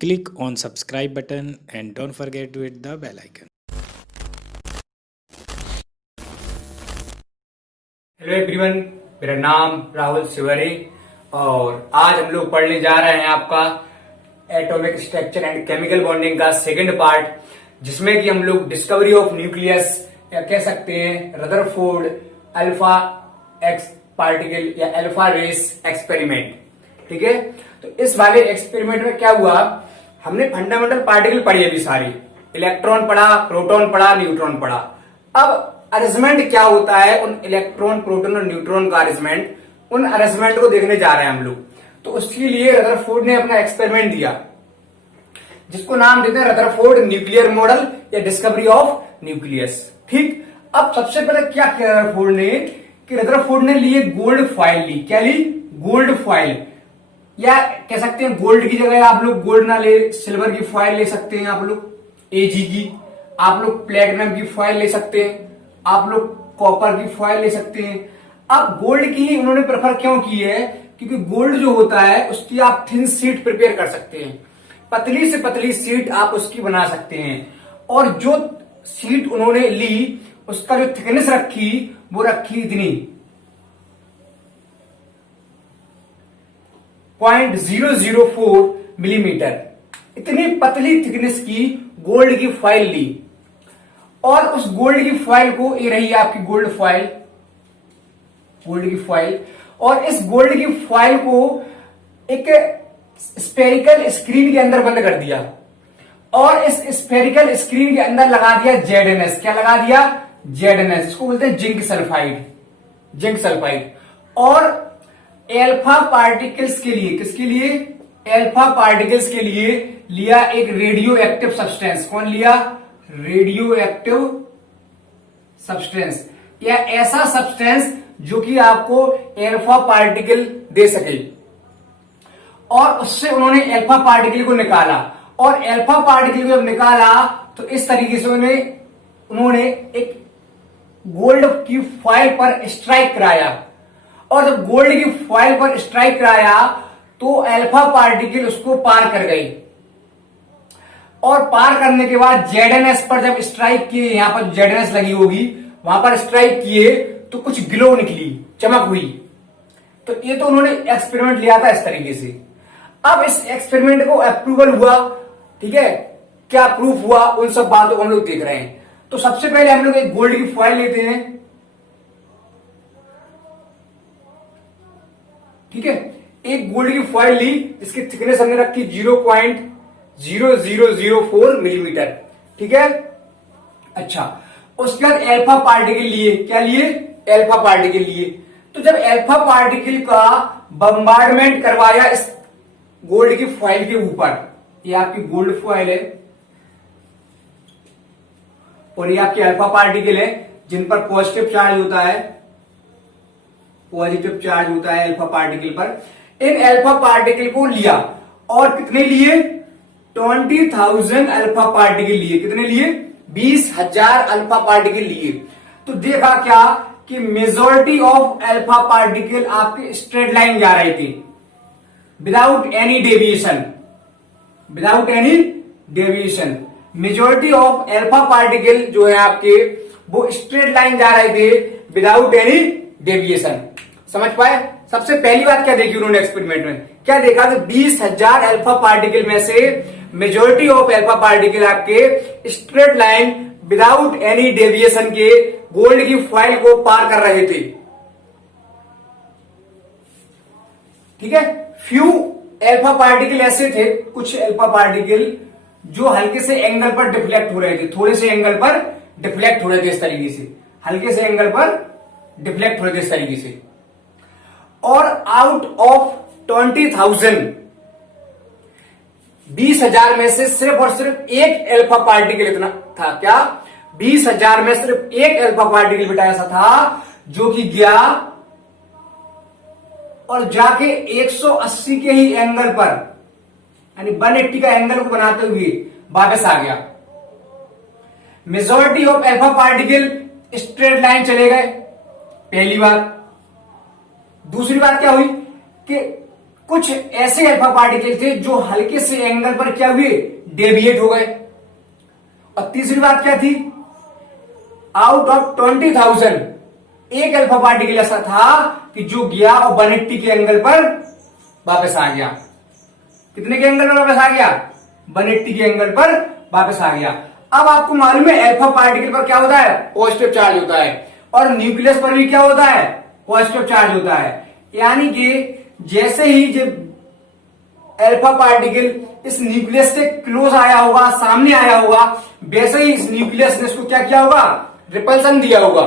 Click on subscribe button and don't forget to hit the bell icon. Hello everyone, मेरा नाम राहुल सिवरी और आज हम लोग पढ़ने जा रहे हैं आपका atomic structure and chemical bonding का सेकंड पार्ट, जिसमें कि हम लोग डिस्कवरी ऑफ न्यूक्लियस या कह सकते हैं रदरफोर्ड अल्फा एक्स पार्टिकल या अल्फा रेस एक्सपेरिमेंट। ठीक है, तो इस वाले एक्सपेरिमेंट में क्या हुआ, हमने फंडामेंटल पार्टिकल पढ़ी अभी सारी, इलेक्ट्रॉन पढ़ा, प्रोटॉन पढ़ा, न्यूट्रॉन पढ़ा। अब अरेंजमेंट क्या होता है उन इलेक्ट्रॉन, प्रोटॉन और न्यूट्रॉन का अरेंजमेंट, उन अरेंजमेंट को देखने जा रहे हैं हम लोग। तो उसके लिए रदरफोर्ड ने अपना एक्सपेरिमेंट दिया, जिसको नाम देते हैं रदरफोर्ड न्यूक्लियर मॉडल या डिस्कवरी ऑफ न्यूक्लियस। ठीक, अब सबसे पहले क्या किया रदरफोर्ड ने कि रदरफोर्ड ने लिए गोल्ड फॉइल ली। क्या ली? गोल्ड फॉइल, या कह सकते हैं गोल्ड की जगह आप लोग गोल्ड ना ले, सिल्वर की फॉइल ले सकते हैं आप लोग, एजी की, आप लोग प्लेटिनम की फॉइल ले सकते हैं, आप लोग कॉपर की फॉइल ले सकते हैं। अब गोल्ड की ही उन्होंने प्रेफर क्यों की है? क्योंकि गोल्ड जो होता है उसकी आप थिन शीट प्रिपेयर कर सकते हैं, पतली से पतली शीट आप उसकी बना सकते हैं। और जो शीट उन्होंने ली उसका जो थिकनेस रखी वो रखी इतनी 0.004 मिलीमीटर, इतनी पतली थिकनेस की गोल्ड की फॉइल ली। और उस गोल्ड की फॉइल को, ये रही आपकी गोल्ड फॉइल, गोल्ड की फॉइल, और इस गोल्ड की फॉइल को एक स्फेरिकल स्क्रीन के अंदर बंद कर दिया और इस स्फेरिकल स्क्रीन के अंदर लगा दिया जेडएनएस। क्या लगा दिया? जेडएनएस, इसको बोलते हैं जिंक सल्फाइड, जिंक सल्फाइड। और एल्फा पार्टिकल्स के लिए, किसके लिए? एल्फा पार्टिकल्स के लिए लिया एक रेडियो एक्टिव सब्सटेंस। कौन लिया? रेडियो एक्टिव सब्सटेंस, या ऐसा सब्सटेंस जो कि आपको एल्फा पार्टिकल दे सके। और उससे उन्होंने एल्फा पार्टिकल को निकाला, और एल्फा पार्टिकल को जब निकाला तो इस तरीके से उन्होंने एक गोल्ड की फॉइल पर स्ट्राइक कराया। और जब गोल्ड की फॉइल पर स्ट्राइक कराया तो अल्फा पार्टिकल उसको पार कर गई, और पार करने के बाद जेडएनएस पर जब स्ट्राइक किए, यहां पर जेडएनएस लगी होगी, वहां पर स्ट्राइक किए तो कुछ ग्लो निकली, चमक हुई। तो ये तो उन्होंने एक्सपेरिमेंट लिया था इस तरीके से। अब इस एक्सपेरिमेंट को अप्रूवल हुआ, ठीक है, क्या प्रूफ हुआ, उन सब बातों को हम लोग देख रहे हैं। तो सबसे पहले हम लोग एक गोल्ड की फॉइल लेते हैं, ठीक है, एक गोल्ड की फॉइल ली, इसकी थिकनेस हमने रखी 0.0004 मिलीमीटर। ठीक है, अच्छा, उसके बाद एल्फा पार्टिकल लिए। क्या लिए? एल्फा पार्टिकल लिए। तो जब एल्फा पार्टिकल का बम्बार्डमेंट करवाया इस गोल्ड की फॉइल के ऊपर, ये आपकी गोल्ड फॉइल है और ये आपके अल्फा पार्टिकल है जिन पर पॉजिटिव चार्ज होता है, पॉजिटिव चार्ज होता है अल्फा पार्टिकल पर। इन अल्फा पार्टिकल को लिया और कितने लिए? 20,000 अल्फा पार्टिकल लिए। कितने लिए? 20,000 अल्फा पार्टिकल लिए। तो देखा क्या कि मेजॉरिटी ऑफ अल्फा पार्टिकल आपके स्ट्रेट लाइन जा रहे थे, without any deviation, without any deviation. Majority of alpha particle जो है आपके वो स्ट्रेट लाइन जा रहे थे विदाउट एनी डेविएशन। समझ पाए? सबसे पहली बात क्या देखी उन्होंने एक्सपेरिमेंट में? क्या देखा कि 20,000 अल्फा पार्टिकल में से मेजॉरिटी ऑफ अल्फा पार्टिकल आपके straight line without any deviation के गोल्ड की फॉइल को पार कर रहे थे। ठीक है, फ्यू अल्फा पार्टिकल ऐसे थे, कुछ अल्फा पार्टिकल जो हल्के से एंगल पर डिफ्लेक्ट हो रहे थे, थोड़े से एंगल पर डिफ्लेक्ट हो रहे थे इस तरीके से, हल्के से एंगल पर डिफ्लेक्ट हो रहे थे इस तरीके से। और आउट ऑफ 20,000, 20,000 में से सिर्फ और सिर्फ एक अल्फा पार्टिकल इतना था। क्या? 20,000 में सिर्फ एक अल्फा पार्टिकल बेटा ऐसा था जो कि गया और जाके 180 के ही एंगल पर, यानी 180 का एंगल को बनाते हुए वापस आ गया। Majority of alpha particle straight line चले गए, पहली बात। दूसरी बात क्या हुई कि कुछ ऐसे अल्फा पार्टिकल थे जो हल्के से एंगल पर क्या हुए, डेविएट हो गए। और तीसरी बात क्या थी, आउट ऑफ 20,000 एक अल्फा पार्टिकल ऐसा था कि जो गया और 180 के एंगल पर वापस आ गया। कितने के एंगल पर वापस आ गया, 180 के एंगल पर वापस आ गया। अब आपको मालूम है अल्फा पार्टिकल पर क्या होता है, पॉजिटिव चार्ज होता है, और न्यूक्लियस पर भी क्या होता है, पॉजिटिव चार्ज होता है। यानी कि जैसे ही जब अल्फा पार्टिकल इस न्यूक्लियस से क्लोज आया होगा, सामने आया होगा, वैसे ही इस न्यूक्लियस ने इसको क्या किया होगा, रिपल्सन दिया होगा।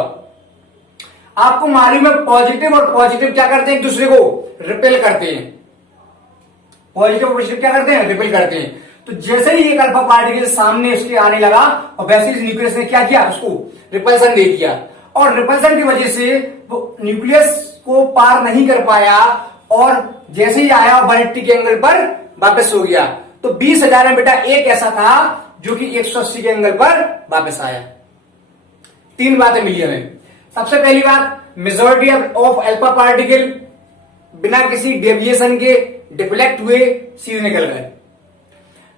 आपको मालूम है पॉजिटिव और पॉजिटिव क्या करते हैं, एक दूसरे को रिपेल करते हैं। पॉजिटिव और पॉजिटिव क्या करते हैं, रिपेल करते हैं। तो जैसे ही एक अल्फा पार्टिकल सामने उसके आने लगा और वैसे ही न्यूक्लियस ने क्या किया, उसको रिपल्सन दे दिया, और रिपल्सन की वजह से वो न्यूक्लियस को पार नहीं कर पाया, और जैसे ही आया 180 के एंगल पर वापस हो गया। तो 20,000 में बेटा एक ऐसा था जो कि 180 के एंगल पर वापस आया। तीन बातें मिली हमें। सबसे पहली बात, मेजॉरिटी ऑफ अल्फा पार्टिकल बिना किसी डेविएशन के डिफ्लेक्ट हुए सीधे निकल गए।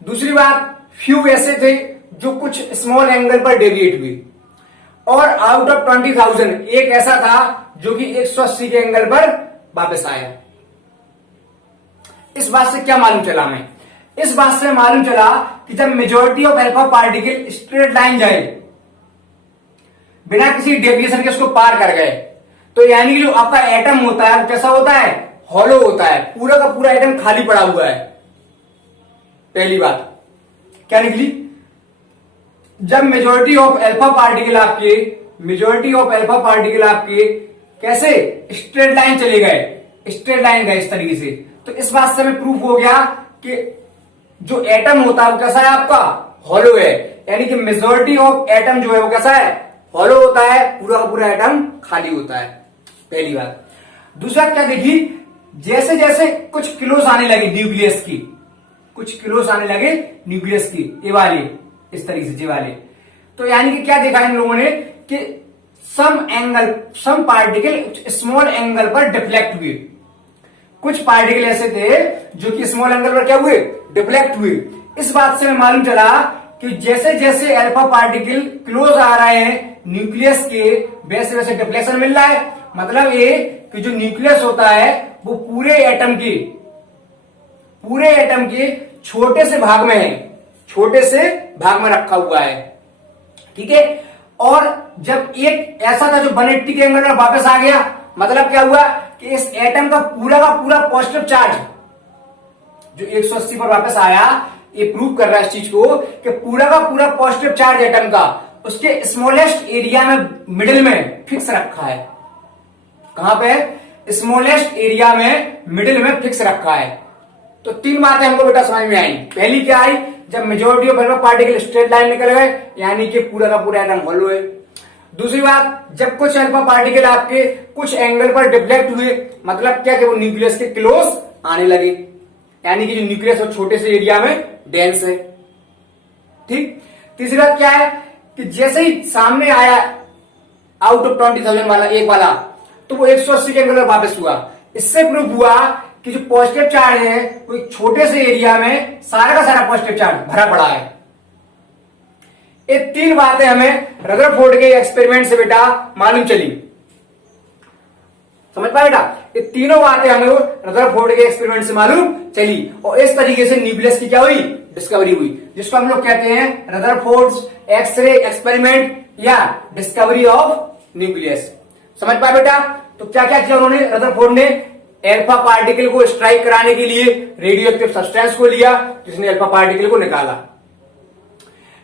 दूसरी बात, फ्यू ऐसे थे जो कुछ स्मॉल एंगल पर डेविएट हुए, और आउट ऑफ 20,000 एक ऐसा था जो कि 180 के एंगल पर वापस आया। इस बात से क्या मालूम चला हमें, इस बात से मालूम चला कि जब majority of alpha particle straight line जाए बिना किसी डेविएशन के उसको पार कर गए, तो यानी कि जो आपका एटम होता है कैसा होता है, हॉलो होता है, पूरा का पूरा एटम खाली पड़ा हुआ है। पहली बात क्या निकली, जब मेजॉरिटी ऑफ अल्फा पार्टिकल आपके कैसे स्ट्रेट लाइन चले गए, स्ट्रेट लाइन गए इस तरीके से, तो इस बात से हमें प्रूफ हो गया कि जो एटम होता है वो कैसा है, आपका हॉलो है। यानी कि मेजॉरिटी ऑफ एटम जो है वो कैसा है, हॉलो होता है, पूरा का पूरा एटम खाली होता है। पहली बात। दूसरा क्या देखी, जैसे जैसे कुछ क्लोज आने लगे न्यूक्लियस की, ये वाले इस तरीके से, ये वाले, तो यानी कि क्या देखा इन लोगों ने कि सम पार्टिकल स्मॉल एंगल पर डिफ्लेक्ट हुए। कुछ पार्टिकल ऐसे थे जो कि स्मॉल एंगल पर क्या हुए, डिफ्लेक्ट हुए। इस बात से हमें मालूम चला कि जैसे जैसे अल्फा पार्टिकल क्लोज आ रहे हैं न्यूक्लियस के, वैसे वैसे डिफ्लेक्शन मिल रहा है। मतलब ये कि जो न्यूक्लियस होता है वो पूरे एटम के छोटे से भाग में है, छोटे से भाग में रखा हुआ है, ठीक है। और जब एक ऐसा था जो 180 के एंगल में वापस आ गया, मतलब क्या हुआ कि इस एटम का पूरा पॉजिटिव चार्ज जो 180 पर वापस आया, ये प्रूव कर रहा है इस चीज को कि पूरा का पूरा पॉजिटिव चार्ज एटम का उसके स्मॉलेस्ट एरिया में मिडिल में फिक्स रखा है। कहां पे, स्मॉलेस्ट एरिया में मिडिल में फिक्स रखा है। तो तीन बातें हमको बेटा समझ में आई। पहली क्या आई, जब majority of alpha particle straight line निकल गए, यानी कि पूरा का पूरा एटम हॉलो है। दूसरी बात, जब कुछ अल्फा पार्टिकल आपके कुछ एंगल पर डिफ्लेक्ट हुए, मतलब क्या कि वो न्यूक्लियस के क्लोज आने लगे, यानी कि जो न्यूक्लियस वो छोटे से एरिया में डेंस है, ठीक। तीसरी बात क्या है कि जैसे ही सामने आया आउट ऑफ 20,000 वाला एक वाला, तो वो 180 के एंगल पर वापस हुआ। इससे प्रूव हुआ कि जो पॉजिटिव चार्ज है वो एक छोटे से एरिया में सारा का सारा पॉजिटिव चार्ज भरा पड़ा है। ये तीन बातें हमें रदरफोर्ड के एक्सपेरिमेंट से बेटा मालूम चली। समझ पाए बेटा, ये तीनों बातें हमें रदरफोर्ड के एक्सपेरिमेंट से मालूम चली, और इस तरीके से न्यूक्लियस की क्या हुई, डिस्कवरी हुई, जिसको हम लोग कहते हैं रदरफोर्ड्स एक्सरे एक्सपेरिमेंट या डिस्कवरी ऑफ न्यूक्लियस। समझ पाए बेटा। तो क्या क्या किया उन्होंने, रदरफोर्ड ने अल्फा पार्टिकल को स्ट्राइक कराने के लिए रेडियो एक्टिव सब्सटेंस को लिया, जिसने अल्फा पार्टिकल को निकाला।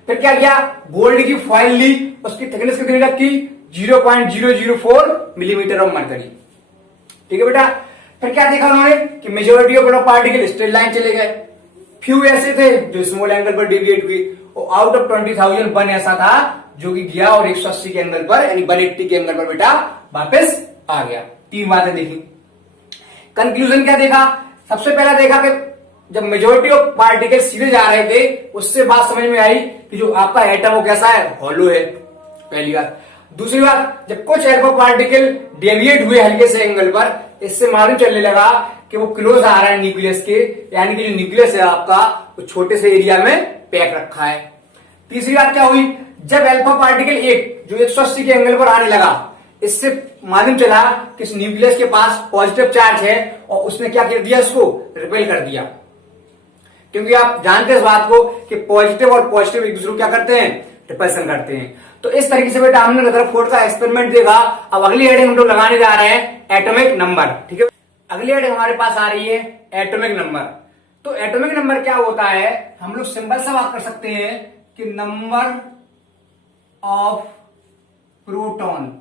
फिर क्या किया, गोल्ड की फॉइल ली, उसकी थिकनेस कितनी रखी, 0.004 मिलीमीटर ऑफ मरकरी, ठीक है बेटा। फिर क्या देखा उन्होंने कि majority of particle straight line चले गए, फ्यू ऐसे थे जो स्मॉल एंगल पर डेविएट हुए, और आउट ऑफ 20,000 वन ऐसा था जो कि गया और 180 के एंगल पर यानी 180 के एंगल पर बेटा वापस आ गया। तीन बातें देखी। कंक्लूजन क्या देखा, सबसे पहला देखा कि जब मेजॉरिटी ऑफ पार्टिकल सीधे जा रहे थे, उससे बात समझ में आई कि जो आपका एटम वो कैसा है, हॉलो है, पहली बात। दूसरी बात, जब कुछ अल्फा पार्टिकल डेविएट हुए हल्के से एंगल पर, इससे मालूम चलने लगा कि वो क्लोज आ रहा है न्यूक्लियस के, यानी कि जो न्यूक्लियस है आपका वो छोटे से एरिया में पैक रखा है। तीसरी बात क्या हुई, जब अल्फा पार्टिकल एक जो 180 के एंगल पर आने लगा, इससे मालूम चला कि इस न्यूक्लियस के पास पॉजिटिव चार्ज है और उसने क्या कर दिया, उसको रिपेल कर दिया। क्योंकि आप जानते हैं इस बात को कि पॉजिटिव और पॉजिटिव एक दूसरे को क्या करते हैं, रिपल्सन करते हैं। तो इस तरीके से बेटा हमने रदरफोर्ड का एक्सपेरिमेंट देखा। अब अगली हेडिंग हम लोग लगाने जा रहे हैं एटॉमिक नंबर। ठीक है, अगली हेडिंग हमारे पास आ रही है एटॉमिक नंबर। तो एटॉमिक नंबर क्या होता है, हम लोग सिंपल सा बात कर सकते हैं कि नंबर ऑफ प्रोटॉन,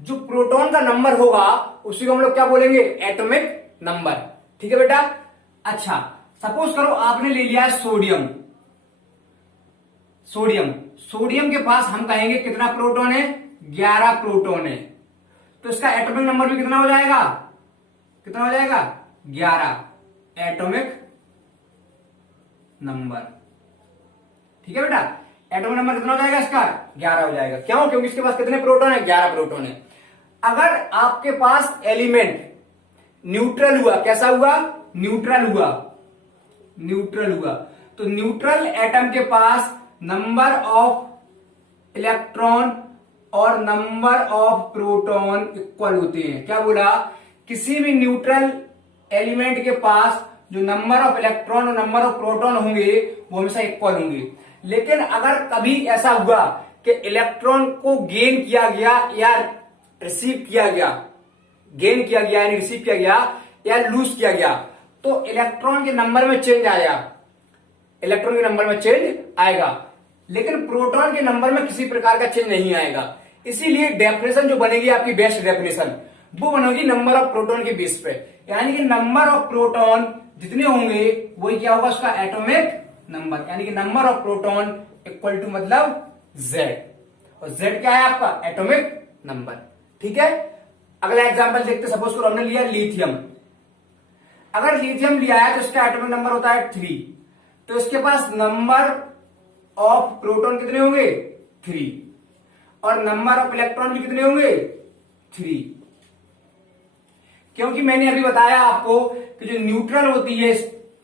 जो प्रोटॉन का नंबर होगा उसी को हम लोग क्या बोलेंगे, एटॉमिक नंबर। ठीक है बेटा। अच्छा, सपोज करो आपने ले लिया सोडियम। सोडियम के पास हम कहेंगे कितना प्रोटॉन है, 11 प्रोटॉन है। तो इसका एटॉमिक नंबर भी कितना हो जाएगा, 11 एटॉमिक नंबर। ठीक है बेटा, एटॉमिक नंबर कितना हो जाएगा इसका, 11 हो जाएगा। क्यों, क्योंकि इसके पास कितने प्रोटॉन है, 11 प्रोटॉन है। अगर आपके पास एलिमेंट न्यूट्रल हुआ, कैसा हुआ, न्यूट्रल हुआ, तो न्यूट्रल एटम के पास नंबर ऑफ इलेक्ट्रॉन और नंबर ऑफ प्रोटॉन इक्वल होते हैं। क्या बोला, किसी भी न्यूट्रल एलिमेंट के पास जो नंबर ऑफ इलेक्ट्रॉन और नंबर ऑफ प्रोटॉन होंगे वो हमेशा इक्वल होंगे। लेकिन अगर कभी ऐसा हुआ कि इलेक्ट्रॉन को गेन किया गया या रिसीव किया गया, गेन किया गया यानी रिसीव किया गया या लूज किया गया, तो इलेक्ट्रॉन के नंबर में चेंज आएगा, इलेक्ट्रॉन के नंबर में चेंज आएगा। लेकिन प्रोटॉन के नंबर में किसी प्रकार का चेंज नहीं आएगा। इसीलिए डेफिनेशन जो बनेगी आपकी बेस्ट डेफिनेशन, वो बनेगी नंबर ऑफ प्रोटॉन के बेस पे। यानी कि नंबर ऑफ प्रोटॉन जितने होंगे वही क्या होगा, उसका एटॉमिक नंबर। यानी कि number of proton equal to मतलब जेड, और जेड क्या है आपका, एटॉमिक नंबर। ठीक है, अगला एग्जांपल देखते। सपोज करो हमने लिया लिथियम। अगर लिथियम लिया है तो इसका एटॉमिक नंबर होता है 3। तो इसके पास नंबर ऑफ प्रोटॉन कितने होंगे, 3, और नंबर ऑफ इलेक्ट्रॉन भी कितने होंगे, 3। क्योंकि मैंने अभी बताया आपको कि जो न्यूट्रल होती है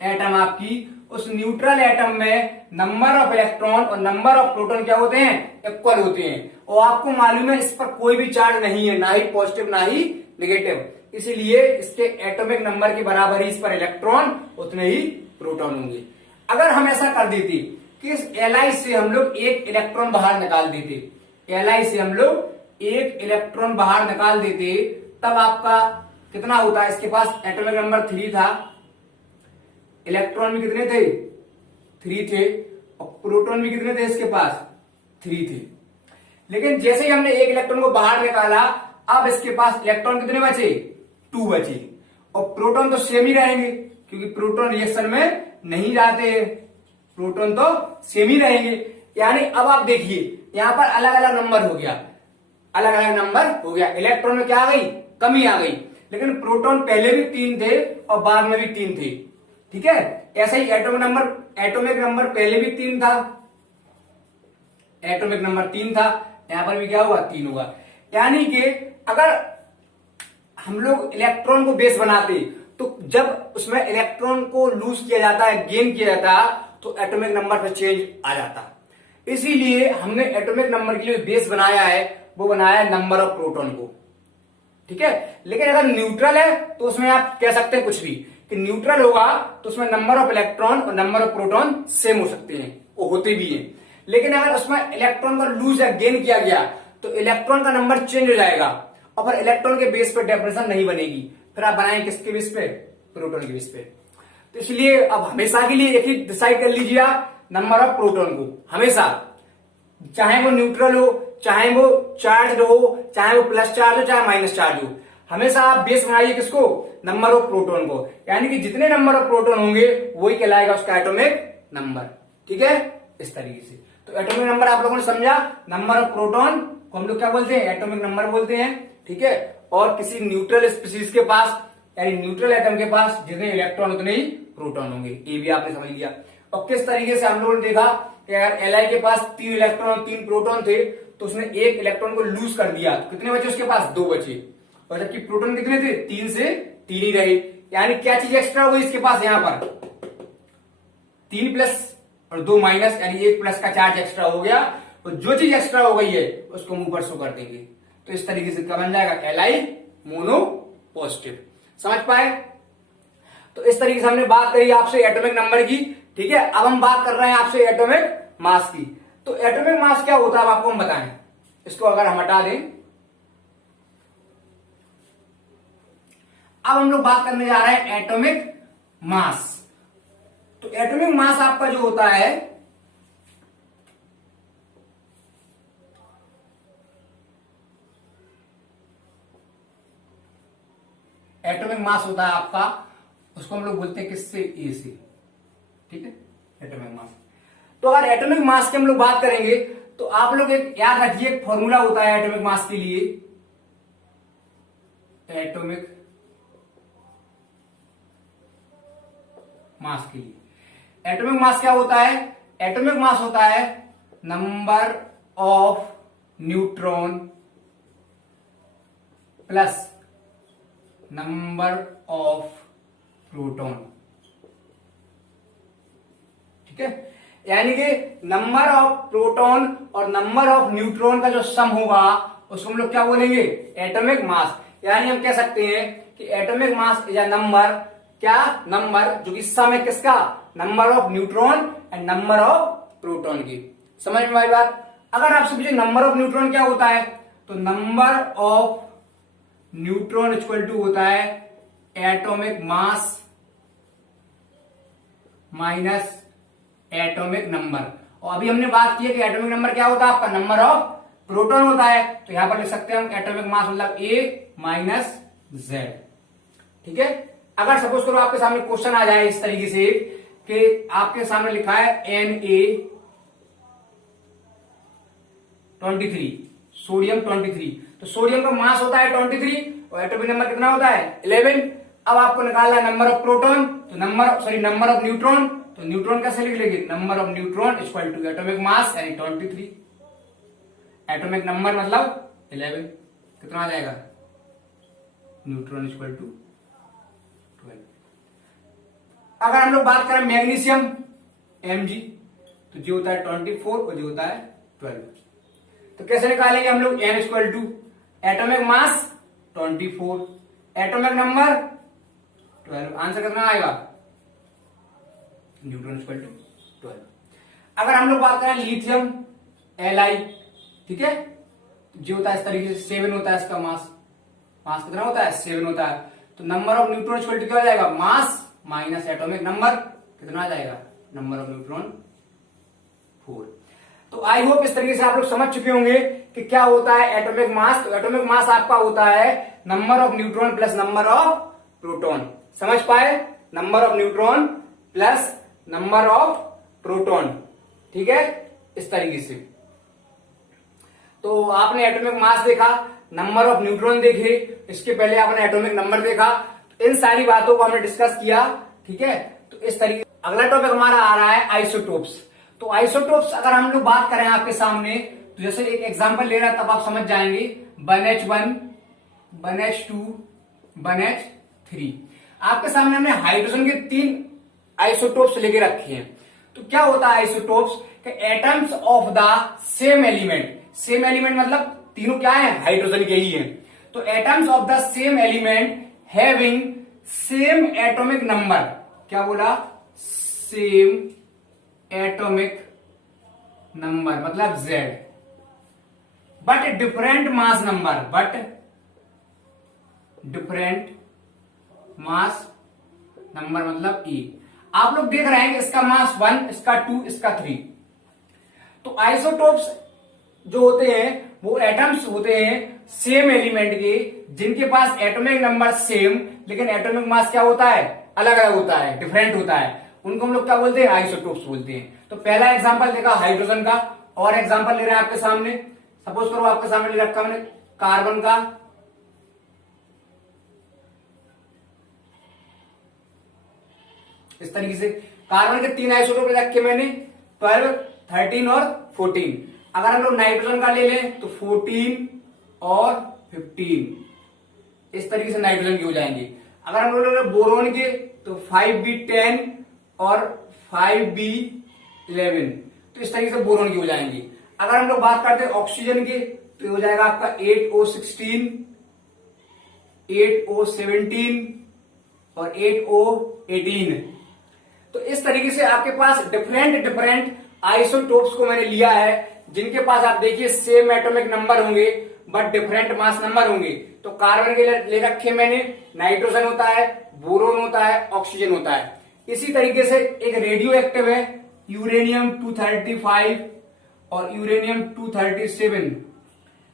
एटम आपकी, उस न्यूट्रल एटम में नंबर ऑफ इलेक्ट्रॉन और नंबर ऑफ प्रोटॉन क्या होते हैं, इक्वल होते हैं। और आपको मालूम है इस पर कोई भी चार्ज नहीं है, ना ही पॉजिटिव ना ही नेगेटिव। इसीलिए इसके एटॉमिक नंबर के बराबर ही इस पर इलेक्ट्रॉन उतने ही प्रोटॉन होंगे। अगर हम ऐसा कर देते कि इस Li से हम लोग एक इलेक्ट्रॉन बाहर निकाल देते, Li से हम लोग एक इलेक्ट्रॉन बाहर निकाल देते, तब आपका कितना होता है, इसके पास एटॉमिक नंबर 3 था, इलेक्ट्रॉन भी कितने थे, 3 थे, और प्रोटॉन भी कितने थे इसके पास, 3 थे। लेकिन जैसे ही हमने एक इलेक्ट्रॉन को बाहर निकाला, अब इसके पास इलेक्ट्रॉन कितने बचे, 2 बचे, और प्रोटॉन तो सेम ही रहेंगे क्योंकि प्रोटॉन रिएक्शन में नहीं जाते हैं, प्रोटॉन तो सेम ही रहेंगे। यानी अब आप देखिए यहां पर अलग अलग नंबर हो गया, अलग अलग नंबर हो गया। इलेक्ट्रॉन में क्या आ गई, कमी आ गई। लेकिन प्रोटॉन पहले भी 3 थे और बाद में भी 3 थे। ठीक है, ऐसा ही एटॉमिक नंबर पहले भी 3 था, एटॉमिक नंबर 3 था, यहां पर भी क्या होगा, 3 होगा। यानी कि अगर हम लोग इलेक्ट्रॉन को बेस बनाते तो जब उसमें इलेक्ट्रॉन को लूज किया जाता है, गेन किया जाता, तो एटॉमिक नंबर पर चेंज आ जाता। इसीलिए हमने एटॉमिक नंबर के लिए बेस बनाया है, वो बनाया है नंबर ऑफ प्रोटॉन को। ठीक है, लेकिन अगर न्यूट्रल है तो उसमें आप कह सकते हैं कुछ भी, कि न्यूट्रल होगा तो उसमें नंबर ऑफ इलेक्ट्रॉन और नंबर ऑफ प्रोटॉन सेम हो सकते हैं, वो होते भी हैं। लेकिन अगर उसमें इलेक्ट्रॉन का लूज या गेन किया गया तो इलेक्ट्रॉन का नंबर चेंज हो जाएगा, और फिर इलेक्ट्रॉन के बेस पर डेफिनेशन नहीं बनेगी। फिर आप बनाएंगे किसके बेस पे, प्रोटॉन के बेस पे। तो इसलिए अब हमेशा के लिए एक ही डिसाइड कर लीजिए आप, नंबर ऑफ प्रोटॉन को हमेशा, चाहे वो न्यूट्रल हो, चाहे वो चार्ज हो, चाहे वो प्लस चार्ज हो, चाहे माइनस चार्ज हो, हमेशा आप बेस बनाइए किसको, नंबर ऑफ प्रोटॉन को। यानी कि जितने नंबर ऑफ प्रोटॉन होंगे वही कहलाएगा उसका एटॉमिक नंबर। ठीक है, इस तरीके से। तो एटॉमिक नंबर आप लोगों ने समझा, नंबर ऑफ प्रोटॉन को हम लोग क्या बोलते हैं, एटॉमिक नंबर बोलते हैं। ठीक है, और किसी न्यूट्रल स्पीशीज के पास यानी न्यूट्रल एटम के पास जितने इलेक्ट्रॉन उतने ही प्रोटॉन होंगे, ये भी आपने समझ लिया। और किस तरीके से हम लोगों ने देखा कि अगर Li के पास 3 इलेक्ट्रॉन और 3 प्रोटॉन थे तो उसने एक इलेक्ट्रॉन को लूज कर दिया, तो कितने बचे उसके पास? 2 बचे। और जबकि प्रोटॉन कितने थे? 3 से 3 ही रहे। यानी क्या चीज एक्स्ट्रा हो गई इसके पास? यहां पर 3 प्लस और 2 माइनस, यानी 1 प्लस का चार्ज एक्स्ट्रा हो गया। और जो चीज एक्स्ट्रा हो गई है उसको मुंह पर शो कर देंगे। तो इस तरीके से क्या बन जाएगा? Li mono positive. समझ पाए? तो इस तरीके से हमने बात करी आपसे एटॉमिक नंबर की। ठीक है, अब हम बात कर रहे हैं आपसे एटॉमिक मास की। तो एटॉमिक मास क्या होता है अब आपको हम बताएं। इसको अगर हम हटा दें, अब हम लोग बात करने जा रहे हैं एटॉमिक मास। तो एटॉमिक मास आपका जो होता है, एटॉमिक मास होता है आपका, उसको हम लोग बोलते हैं किससे? ए से। ठीक है, एटॉमिक मास। तो अगर एटॉमिक मास की हम लोग बात करेंगे तो आप लोग एक याद रखिए, एक फॉर्मूला होता है एटॉमिक मास के लिए। एटॉमिक मास के लिए एटॉमिक मास क्या होता है? एटॉमिक मास होता है number of neutron plus number of proton. ठीक है, यानी कि नंबर ऑफ प्रोटॉन और नंबर ऑफ न्यूट्रॉन का जो सम होगा उसको हम लोग क्या बोलेंगे? Atomic mass. यानी हम कह सकते हैं कि atomic mass is a number, क्या? नंबर जो कि सम है किसका? Number of neutron and number of proton की। समझ में आई बात? अगर आपसे पूछे नंबर ऑफ न्यूट्रॉन क्या होता है, तो number of neutron equal to होता है atomic mass minus atomic number. और अभी हमने बात की है कि एटॉमिक नंबर क्या होता है आपका? नंबर ऑफ प्रोटॉन होता है। तो यहां पर लिख सकते हैं हम एटॉमिक मास मतलब ए माइनस जेड। ठीक है, अगर सपोज करो आपके सामने क्वेश्चन आ जाए इस तरीके से कि आपके सामने लिखा है Na23, सोडियम 23, तो सोडियम का मास होता है 23 और एटॉमिक नंबर कितना होता है? 11। अब आपको निकालना है नंबर ऑफ प्रोटॉन, तो नंबर ऑफ न्यूट्रॉन, तो न्यूट्रॉन कैसे लिख लेंगे? Number of neutron equal to atomic mass यानी 23, एटॉमिक नंबर मतलब 11। कितना आ जाएगा? Neutron equal to 12। अगर हम लोग बात करें मैग्नीशियम Mg, तो जो होता है 24 और जो होता है 12। तो कैसे निकालेंगे हम लोग? n equal to atomic mass 24, atomic number 12। Answer कितना आएगा? Neutron equal to 12। अगर हम लोग बात करें लिथियम Li, ठीक है, जो होता है इस तरीके से 7 होता है इसका मास। मास कितना होता है? 7 होता है। तो number of neutron equal to क्या हो जाएगा? मास माइनस एटॉमिक नंबर, कितना आ जाएगा? Number of neutron 4। तो आई होप इस तरीके से आप लोग समझ चुके होंगे कि क्या होता है एटॉमिक मास। तो एटॉमिक मास आपका होता है number of neutron plus number of proton. समझ पाए? Number of neutron plus number of proton. ठीक है, इस तरीके से। तो आपने एटॉमिक मास देखा, नंबर ऑफ न्यूट्रॉन देखे, इसके पहले आपने एटॉमिक नंबर देखा। तो इन सारी बातों को हमने डिस्कस किया। ठीक है, तो इस तरीके अगला टॉपिक हमारा आ रहा है आइसोटोप्स। तो आइसोटोप्स अगर हम लोग बात करें आपके सामने, तो जैसे एक एग्जांपल ले रहा है तब आप समझ जाएंगे। 1H1, 1H2, 1H3। आपके सामने हमने हाइड्रोजन के 3 आइसोटोप्स लेके रखे हैं। तो क्या होता है isotopes? Atoms of the same element. Same element मतलब तीनों क्या है? हाइड्रोजन के ही हैं। तो atoms of the same element having same atomic number. क्या बोला? सेम एटॉमिक नंबर मतलब Z, but different mass number, but different mass number मतलब E। आप लोग देख रहे हैं कि इसका मास 1, इसका 2, इसका 3। तो आइसोटोप्स जो होते हैं वो एटम्स होते हैं सेम एलिमेंट के, जिनके पास एटॉमिक नंबर सेम लेकिन एटॉमिक मास क्या होता है? अलग अलग होता है, डिफरेंट होता है। उनको हम लोग क्या बोलते हैं? आइसोटोप्स बोलते हैं। तो पहला एग्जांपल देखा हाइड्रोजन का, और एग्जांपल ले रहे हैं आपके सामने। सपोज करो आपके सामने ले रखा मैंने कार्बन का, इस तरीके से कार्बन के 3 आइसोटोप रखे मैंने, 12, 13 और 14। अगर हम लोग नाइट्रोजन का ले लें तो 14 और 15 इस तरीके से नाइट्रोजन की हो जाएंगे। अगर हम लोग ले लें बोरोन के तो 5b10 और 5b11 तो इस तरीके से बोरोन की हो जाएंगी। अगर हम लोग बात करते हैं ऑक्सीजन के तो हो जाएगा आपका 8O16, 8O17 और 8O18। तो इस तरीके से आपके पास डिफरेंट आइसोटोप्स को मैंने लिया है, जिनके पास आप देखिए सेम एटॉमिक नंबर होंगे बट डिफरेंट मास नंबर होंगे। तो कार्बन के ले रखे मैंने, नाइट्रोजन होता है, बोरोन होता है, ऑक्सीजन होता है। इसी तरीके से एक रेडियो एक्टिव है यूरेनियम 235 और यूरेनियम 237।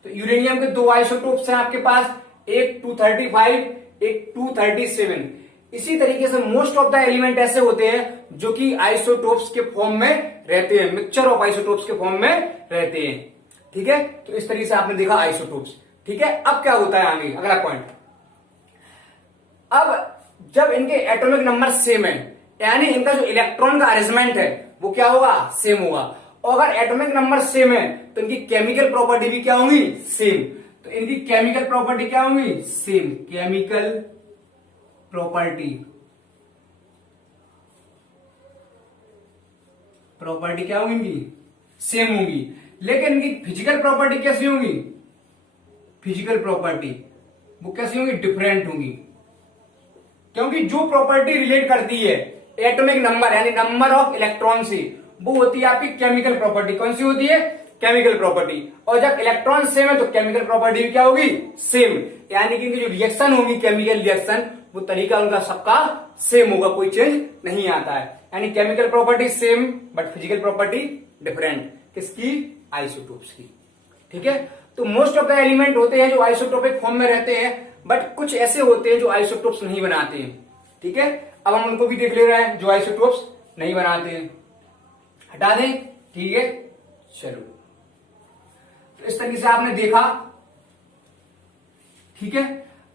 तो यूरेनियम के दो आइसोटोप्स हैं आपके पास, एक 235, एक 237। इसी तरीके से मोस्ट ऑफ द एलिमेंट ऐसे होते हैं जो कि आइसोटोप्स के फॉर्म में रहते हैं, मिक्सचर ऑफ आइसोटोप्स के फॉर्म में रहते हैं। ठीक है, तो इस तरीके से आपने देखा आइसोटोप्स। ठीक है, अब क्या होता है आगे अगला पॉइंट। अब जब इनके एटॉमिक नंबर सेम है, यानी इनका जो इलेक्ट्रॉन का अरेंजमेंट है वो क्या होगा, सेम होगा। और अगर एटॉमिक नंबर सेम है तो इनकी केमिकल प्रॉपर्टी भी क्या होंगी, सेम। तो इनकी केमिकल प्रॉपर्टी क्या होंगी, सेम। केमिकल प्रॉपर्टी क्या होंगी, सेम होंगी। लेकिन इनकी फिजिकल प्रॉपर्टी कैसी होंगी, फिजिकल प्रॉपर्टी वो कैसी होंगी, डिफरेंट होंगी। क्योंकि जो प्रॉपर्टी रिलेट करती है एटॉमिक नंबर यानी नंबर ऑफ इलेक्ट्रॉन से, वो होती है आपकी केमिकल प्रॉपर्टी। कौन सी होती है, केमिकल प्रॉपर्टी। और जब इलेक्ट्रॉन सेम है तो केमिकल प्रॉपर्टी क्या होगी, सेम। यानी कि इनकी जो रिएक्शन होगी, केमिकल रिएक्शन, वो तरीका उनका सबका सेम होगा, कोई चेंज नहीं आता है। यानी chemical property same but physical property different. किसकी, आइसोटोप्स की। ठीक है, तो मोस्ट ऑफ द एलिमेंट होते हैं जो आइसोटोपिक फॉर्म में रहते हैं, बट कुछ ऐसे होते हैं जो आइसोटोप्स नहीं बनाते हैं। ठीक है, अब हम उनको भी देख ले रहे हैं जो आइसोटोप्स नहीं बनाते हैं। हटा दें, ठीक है, चलो। तो इस तरीके से आपने देखा। ठीक है,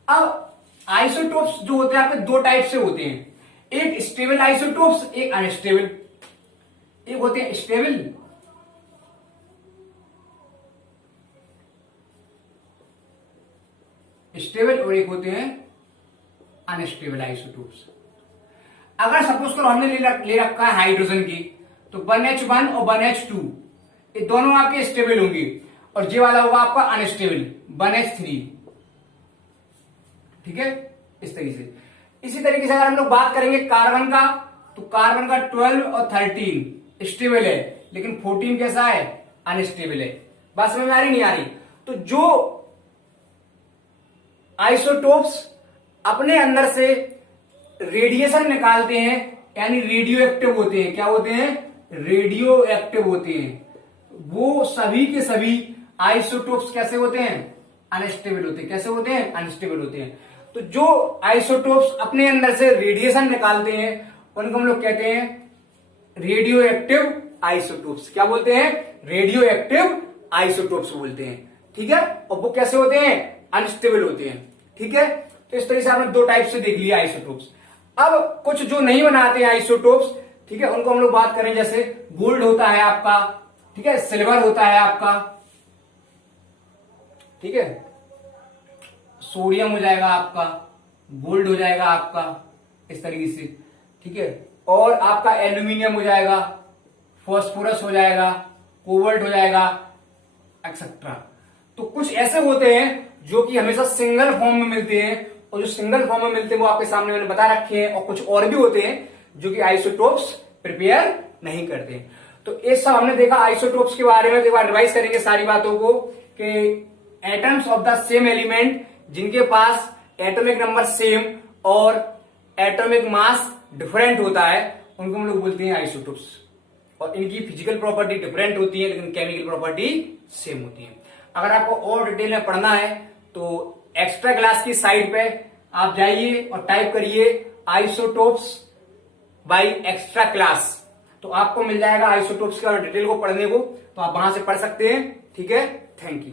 अब आइसोटोप्स जो होते हैं आपके दो टाइप से होते हैं, एक स्टेबल आइसोटोप्स, एक अनस्टेबल। एक होते हैं स्टेबल और एक होते हैं अनस्टेबल आइसोटोप्स। अगर सपोज करो हमने ले रखा है हाइड्रोजन की, तो 1H1 और 1H2 ये दोनों आपके स्टेबल होंगे, और ये वाला होगा आपका अनस्टेबल 1H3। ठीक है, इस तरीके से। इसी तरीके से अगर हम लोग बात करेंगे कार्बन का, तो कार्बन का 12 और 13 स्टेबल है, लेकिन 14 कैसा है, अनस्टेबल है। बात समझ में आ रही नहीं आ रही। तो जो आइसोटोप्स अपने अंदर से रेडिएशन निकालते हैं यानी रेडियो एक्टिव होते हैं, क्या होते हैं, रेडियो एक्टिव होते हैं, वो सभी के सभी आइसोटोप्स कैसे होते हैं, अनस्टेबल होते हैं। कैसे होते हैं, अनस्टेबल होते हैं। तो जो आइसोटोप्स अपने अंदर से रेडिएशन निकालते हैं उनको हम लोग कहते हैं रेडियो एक्टिव आइसोटोप्स। क्या बोलते हैं, रेडियो एक्टिव आइसोटोप्स बोलते हैं। ठीक है, और वो कैसे होते हैं, अनस्टेबल होते हैं। ठीक है, तो इस तरह से आपने दो टाइप से देख लिया आइसोटोप्स। अब कुछ जो नहीं बनाते हैं आइसोटोप्स, ठीक है, उनको हम लोग बात करें। जैसे गोल्ड होता है आपका, ठीक है, सिल्वर होता है आपका, ठीक है, सोडियम हो जाएगा आपका, गोल्ड हो जाएगा आपका, इस तरीके से। ठीक है, और आपका एल्यूमिनियम हो जाएगा, फॉस्फोरस हो जाएगा, कोबाल्ट हो जाएगा, एक्सेट्रा। तो कुछ ऐसे होते हैं जो कि हमेशा सिंगल फॉर्म में मिलते हैं, और जो सिंगल फॉर्म में मिलते हैं वो आपके सामने मैंने बता रखे हैं। और कुछ और भी होते हैं जो कि आइसोटोप्स प्रिपेयर नहीं करते। तो ये सब हमने देखा आइसोटोप्स के बारे में। तो एक बार रिवाइज करेंगे सारी बातों को कि atoms of the same element जिनके पास एटॉमिक नंबर सेम और एटॉमिक मास डिफरेंट होता है उनको हम लोग बोलते हैं आइसोटोप्स। और इनकी फिजिकल प्रॉपर्टी डिफरेंट होती है लेकिन केमिकल प्रॉपर्टी सेम होती है। अगर आपको और डिटेल में पढ़ना है तो एक्स्ट्रा क्लास की साइट पे आप जाइए और टाइप करिए आइसोटोप्स बाय एक्स्ट्रा क्लास, तो आपको मिल जाएगा आइसोटोप्स का डिटेल को पढ़ने को, तो आप वहां से पढ़ सकते हैं। ठीक है, थैंक यू।